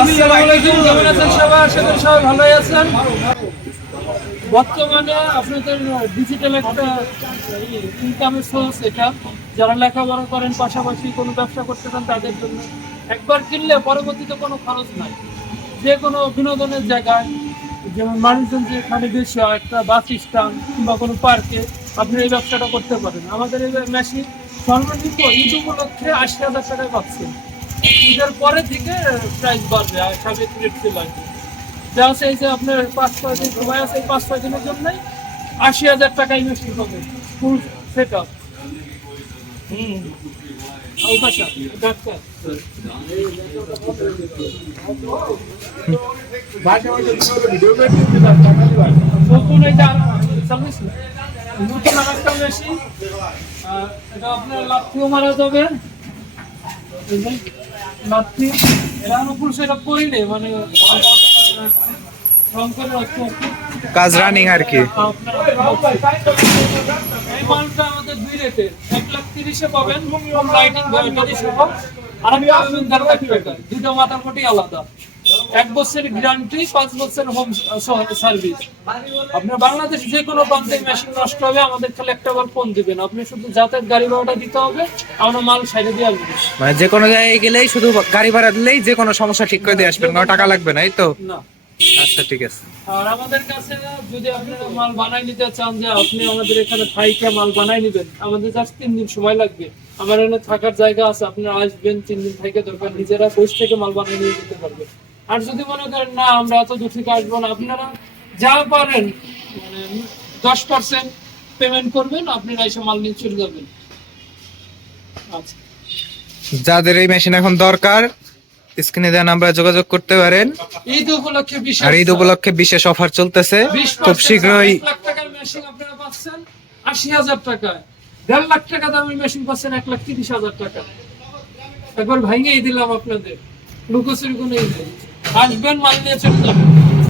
আসসালামু আলাইকুম, কেমন আছেন সবাই? আশা করি সবাই ভালোই আছেন। বর্তমানে আপনাদের ডিজিটাল একটা ইনকামের সোর্স এটা, যারা লেখাপড়া করেন পাশাপাশি কোনো ব্যবসা করতে চান তাদের জন্য। একবার কিনলে পরবর্তীতে কোনো খরচ নাই। যে কোনো বিনোদনের জায়গায়, যেমন মানুষজন যেখানে বেশি হয়, একটা বাস স্ট্যান্ড কিংবা কোনো পার্কে আপনি এই ব্যবসাটা করতে পারেন। আমাদের এই মেশিন সর্বনিম্ন ঈদ উপলক্ষে ৮০,০০০ টাকায় পাচ্ছেন। ঈদের পরে থেকে প্রাইস বাড়বে আর সাবেক রেট চলে আসবে। যা আছে এই যে আপনার ৫-৬ দিন সময় আছে, এই ৫-৬ দিনের জন্যই ৮০,০০০ টাকা ইনভেস্ট হবে ফুল সেট আপ। নতুন আরেকটা মেশিন, এটা আপনার লাঠিও মারা যাবে। লাঠি এটা আমরা ফুল সেট আপ করিনি, মানে রং করে রাখতে আর কি। কাজ রানিং আর কি। এই মালটা আমাদের দুই রেটে, ১,৩০,০০০ পাবেন কম লাইটিং ব্যাটারি সহ, আর একটা পাবেন ১.৫ লাখ টাকা। দুটো মাথার আলাদা। ১ বছরের গ্যারান্টি, 5 বছরের হোম সার্ভিস। আপনার বাংলাদেশ যে কোনো প্রান্তে মেশিন নষ্ট হবে, আমাদের খালি একটা বার ফোন দিবেন, আপনি শুধু যাতায়াত গাড়ি ভাড়াটা দিতে হবে, আমরা মাল সাইডে দিয়ে আসবো। মানে যে কোনো জায়গায় গেলেই শুধু গাড়ি ভাড়া দিলেই যে কোনো সমস্যা ঠিক করে দিয়ে আসবেন, কোনো টাকা লাগবে না, এই তো? না। আচ্ছা, ঠিক আছে। আর আমাদের কাছে যদি আপনারা মাল বানাই নিতে চান, যে আপনি আমাদের এখানে থাইকে মাল বানাই নেবেন, আমাদের জাস্ট 3 দিন সময় লাগবে। আমার এখানে থাকার জায়গা আছে, আপনারা আসবেন 3 দিন থেকে, দরকার নিজেরা বসে থেকে মাল বানাই নিয়ে যেতে পারবে। আর যদি মনে করেন না আমরা এত দূর থেকে আসবো না, আপনারা যা পারেন মানে 10% পেমেন্ট করবেন, আপনারা এসে মাল নিয়ে চলে যাবেন। আচ্ছা, যাদের এই মেশিন এখন দরকার, স্ক্রিনে দেওয়া নাম্বারে যোগাযোগ করতে পারেন। ঈদ উপলক্ষে বিশেষ, আর ঈদ উপলক্ষে বিশেষ অফার চলতেছে, 20% খুব শীঘ্রই। 1 লাখ টাকার মেশিন আপনারা পাচ্ছেন ৮০,০০০ টাকায়। ১.৫ লাখ টাকা দামের মেশিন পাচ্ছেন ১,৩০,০০০ টাকা। একবার ভাঙিয়ে দিলাম আপনাদের, লুকোচুরি কোনো আসবেন, মাল নিয়ে চলে যাবেন।